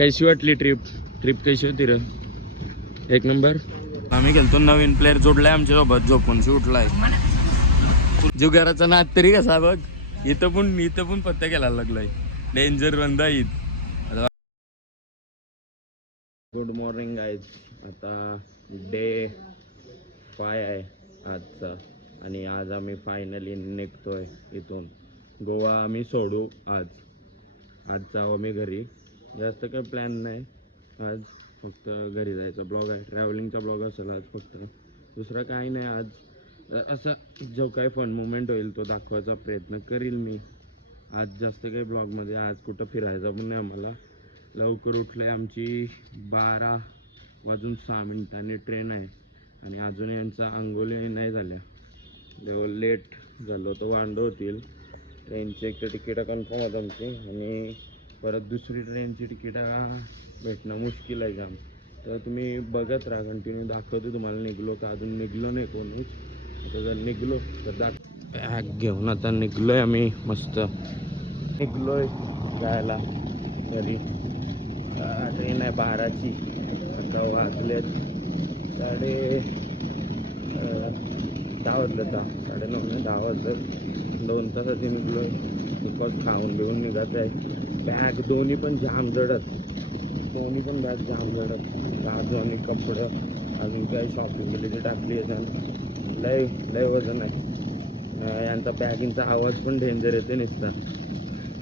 कैसी वाटली ट्रिप कशी होती रे? एक नंबर. आम्ही गेलतो, नवीन प्लेअर जोडलाय आमच्या सोबत, झोपून उठलाय. जुगाराचा नाद तरी कसा बघ. इथं पण पत्ता केला लागलाय. डेंजर बंदा ईद. Good morning guys. आता डे 5 आहे आजचा आणि आज आम्ही फायनली निघतोय इथून. गोवा आम्ही सोडू आज जाऊ आम्ही घरी. जास्त काही प्लॅन नाही आज, फक्त घरी जायचा ब्लॉग आहे. ट्रॅव्हलिंगचा ब्लॉग असेल आज फक्त, दुसरा काही नाही. आज असा जो काही फन मुमेंट होईल तो दाखवायचा प्रयत्न करील मी. आज जास्त काही ब्लॉगमध्ये आज कुठं फिरायचं पण नाही आम्हाला. लवकर उठले, आमची 12:06 ट्रेन आहे आणि अजून यांचा अंघोळी नाही झाल्या. जेव्हा लेट झालो तर वांडो होतील. ट्रेनची एक तर तिकीटं कन्फर्म होत आमची आणि परत दुसरी ट्रेनची तिकीटं भेटणं मुश्किल आहे जाम. तर तुम्ही बघत राहा, कंटिन्यू दाखवतो तुम्हाला निघलो का. अजून निघलो नाही कोणीच. आता जर निघलो तर बॅग घेऊन आता निघलो आहे आम्ही. मस्त निघलो आहे जायला घरी. ट्रेन आहे 12ची. आता वाजलेत 10:30 वाजले. 9:30 नाही 10 वाजले. 2 तासाची निघलो आहे. खूपच खाऊन बिऊन निघायचं आहे. बॅग दोन्ही पण जाम जडत, बॅग जाम जडत. बाजू आणि कपडं अजून काही शॉपिंग केली ती टाकली आहे. लय वजन आहे यांचा. बॅगिंगचा आवाज पण डेंजर येते नुसता.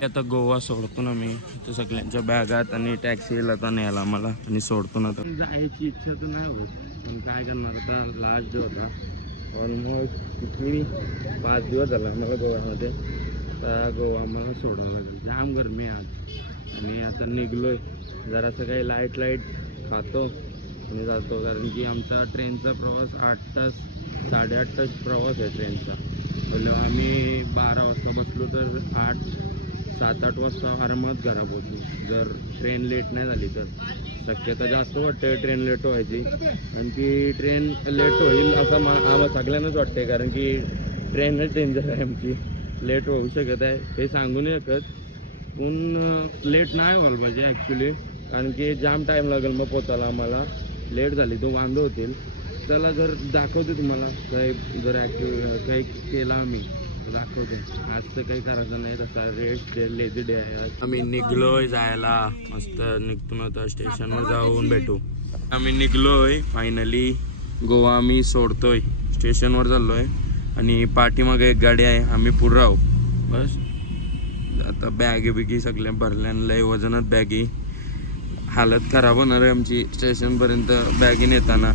आता गोवा सोडतो ना मी. तर सगळ्यांच्या बॅगात आणि टॅक्सीला तर न्यायला आम्हाला आणि सोडतो ना. तर जायची इच्छा तर नाही होत, पण काय करणार. आता लास्ट डे होता. ऑलमोस्ट किती 5 दिवस झाला आम्हाला गोव्यामध्ये. तर गोवा आम्हाला सोडावं लागेल. जाम गरमी आज आणि आता निघलोय. जरासं काही लाईट खातो आणि जातो, कारण की आमचा ट्रेनचा प्रवास 8 तास 8.5 तास प्रवास आहे ट्रेनचा. म्हणजे आम्ही 12 वाजता बसलो तर 7-8 वाजता आरामात घरा पोहोचू, जर ट्रेन लेट नाही झाली तर. शक्यता जास्त वाटते ट्रेन लेट व्हायची आणि ती ट्रेन लेट होईल असं आम्हाला सगळ्यांनाच वाटते, कारण की ट्रेनच डेंजर आहे आमची. लेट होऊ शकत आहे हे सांगू नाही शकत, पण लेट नाही व्हायला पाहिजे ॲक्च्युली, कारण की जाम टाईम लागेल मग पोचायला आम्हाला. लेट झाली तो वांदे होतील. चला जर दाखवते तुम्हाला काही, जर काही केला आम्ही तर दाखवते. आज तर काही करायचं नाही, तसा रेस्ट डे, लेझी डे आहे. आम्ही निघलोय जायला. मस्त निघतो ना तर स्टेशनवर जाऊन भेटू. आम्ही निघलोय फायनली. गोवा आम्ही सोडतोय, स्टेशनवर चाललोय आणि पाठीमागे एक गाडी आहे. आम्ही पुढं आहोत बस. आता बॅगी सगळ्या भरल्या, लय वजनात बॅगी. हालत खराब होणार आहे आमची स्टेशनपर्यंत बॅगीने येताना.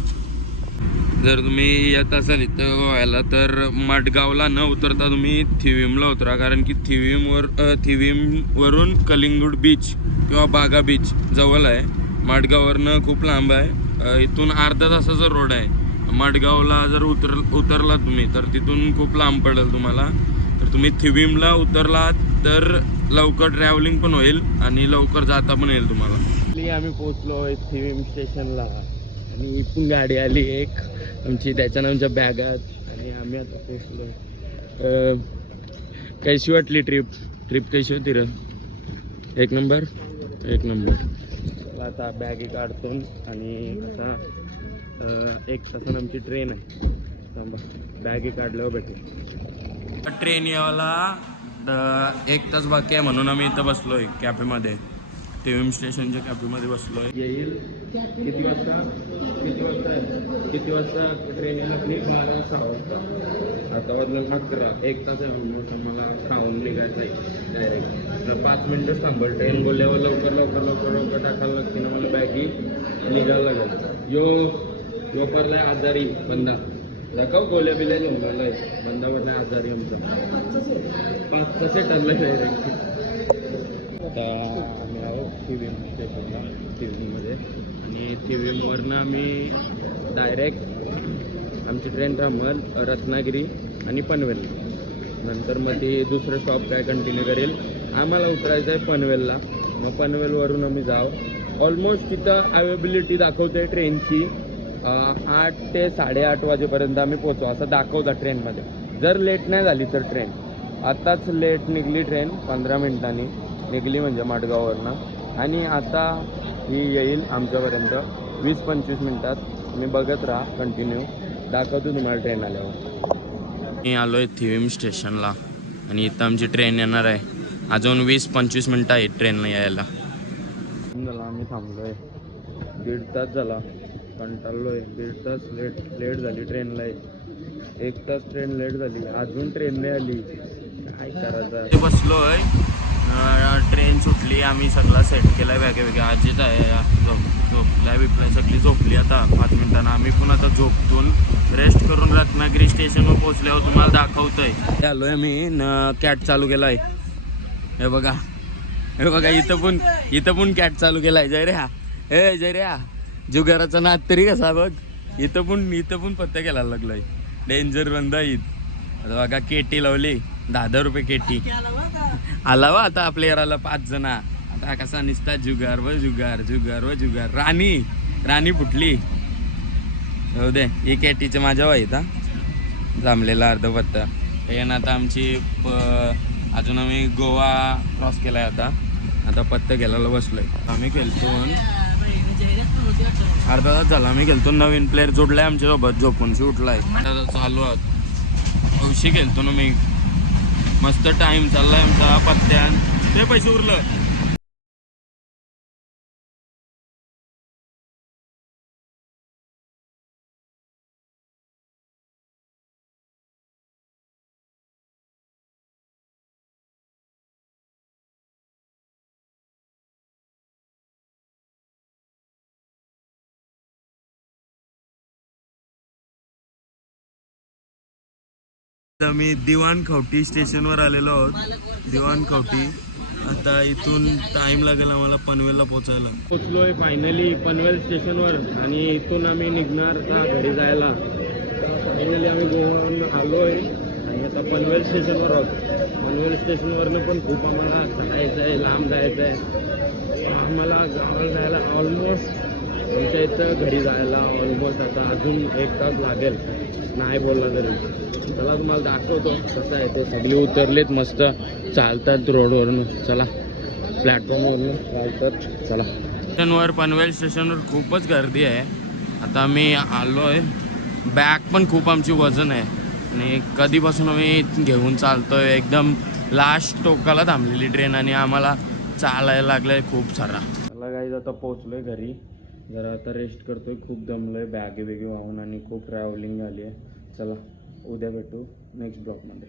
जर तुम्ही येत असाल इथं गोव्याला तर मडगावला न उतरता तुम्ही थिविमला उतरा, कारण की थिविमवरून कलिंगूट बीच किंवा बागा बीच जवळ आहे. मडगाववरनं खूप लांब आहे. इथून अर्धा तासाचा रोड आहे. मडगावला जर उतरला तुम्ही तर तिथून खूप लांब पडेल तुम्हाला. तर तुम्ही थिविमला उतरलात तर लवकर ट्रॅव्हलिंग पण होईल आणि लवकर जाता पण येईल तुम्हाला. आम्ही पोचलो आहे थिविम स्टेशनला आणि इथून गाडी आली एक आमची, त्याच्यानं आमच्या बॅगात आणि आम्ही आता पोचलो. कशी वाटली ट्रिप कशी होती रे? एक नंबर. आता बॅगी काढतो आणि आता 1 तासानं आमची ट्रेन आहे. बॅगी काढल्यावर भेटू. ट्रेन यायला 1 तास बाकी आहे म्हणून आम्ही इथं बसलोय कॅफेमध्ये. थिविम स्टेशनच्या कॅफेमध्ये बसलोय. येईल किती वाजता ट्रेन येईल आपली? 12:06 वाजता. आता वाजलं 11. 1 तास आहे म्हणून मला खाऊन निघायचं आहे डायरेक्ट. 5 मिनिटच थांबल. ट्रेन बोलल्यावर लवकर टाकायला लागते ना मला बॅगी, निघायला लागेल. यो परला आजारी बंदा दाखव, गोल्या बिल्या घेऊन गेलाय बंदा. वरला आजारी आमचा 5 ठरलं डायरेक्ट. आता आम्ही आहोत थिविम स्टेशनला, थिविममध्ये. आणि थिविमवरनं आम्ही डायरेक्ट आमची ट्रेन थांबल रत्नागिरी आणि पनवेलला. नंतर मग ती दुसरं स्टॉप काय कंटिन्यू करेल. आम्हाला उतरायचं आहे पनवेलला. मग पनवेलवरून आम्ही जाऊ. ऑलमोस्ट तिथं अवेबिलिटी दाखवते ट्रेनची 8 ते 8:30 वाजेपर्यंत आम्ही पोचू असं दाखवता ट्रेनमध्ये. जर लेट नाही झाली तर ट्रेन. आत्ताच लेट निघली ट्रेन, 15 मिनिटांनी निघली म्हणजे मडगाववरनं. आणि आता ही येईल आमच्यापर्यंत 20-25 मिनटात. तुम्ही बघत राहा कंटिन्यू, दाखवतो तुम्हाला ट्रेन आल्यावर. मी आलो आहे थिविम स्टेशनला आणि इथं आमची ट्रेन येणार आहे. अजून 20-25 मिनटं आहेत ट्रेनला यायला. झाला आम्ही थांबलो आहे, 1.5 तास झाला, कंटाळलो आहे. 1.5 तास लेट झाली ट्रेनला. 1 तास ट्रेन लेट झाली, अजून ट्रेन नाही आली. काय करायचं. बसलो आहे, ट्रेन सुटली, आम्ही सगळा सेट केला वेगळ्या अजित आहे झोपल्या बिपल्या सगळी झोपली. आता 5 मिनिटांना आम्ही पण आता झोपतून रेस्ट करून रत्नागिरी स्टेशनवर पोहोचल्यावर तुम्हाला दाखवतोय. आलो आहे मी कॅट चालू केला आहे. हे बघा इथं पण कॅट चालू केला आहे. जय रे हा, हे जय रे हा, जुगाराचा नाद तरी कसा बघ. इथं पण पत्ता केला लागलोय. डेंजर बंद ईद. आता बघा केटी लावली, 10 रुपये केटी. आला वा आता आपल्या घराला 5 जण. आता कसा निसता जुगार व जुगार. राणी फुटली. हो दे, ही केटीचं माझ्या वाईट हा जमलेला अर्ध पत्ता. हे ना आता आमची अजून आम्ही गोवा क्रॉस केलाय. आता पत्ता घ्यायला बसलोय. आम्ही खेळतो अर्धा तास झाला. आम्ही खेळतो, नवीन प्लेअर जोडलाय आमच्यासोबत, झोपून उठलाय. आता चालू आहोत, औषधी खेळतो ना मी. मस्त टाइम चाललाय आमचा पत्त्यान. ते पैसे उरलं. आम्ही दिवाण खवटी स्टेशनवर आलेलो आहोत. दिवाण खवटी. आता इथून टाइम लागेल आम्हाला पनवेलला पोचायला. पोचलोय फायनली पनवेल स्टेशनवर आणि इथून आम्ही निघणार आता घरी जायला. फायनली आम्ही गोवाहून आलोय आणि आता पनवेल स्टेशनवर आहोत. पनवेल स्टेशनवरनं पण खूप आम्हाला जायचं आहे, लांब जायचं आहे. आम्हाला गावाला जायला ऑलमोस्ट आमच्या इथं घरी जायला ऑलमोस्ट आता अजून 1 तास लागेल नाही बोलला तरी. चला तुम्हाला दाखवतो कसं आहे ते. सगळे उतरलेत, मस्त चालतात रोडवरनं. चला प्लॅटफॉर्मवरनं चालतात. चला स्टेशनवर, पनवेल स्टेशनवर खूपच गर्दी आहे. आता आम्ही आलो आहे. बॅग पण खूप आमची वजन आहे आणि कधीपासून आम्ही घेऊन चालतोय. एकदम लास्ट टोकाला थांबलेली ट्रेन आणि आम्हाला चालायला लागलंय खूप सारा. मला गाईज आता पोहोचलोय घरी. जरा आता रेस्ट करतोय, खूप दमलोय बॅगे वाहून आणि खूप ट्रॅव्हलिंग झाली आहे. चला उद्या भेटू नेक्स्ट ब्लॉगमध्ये.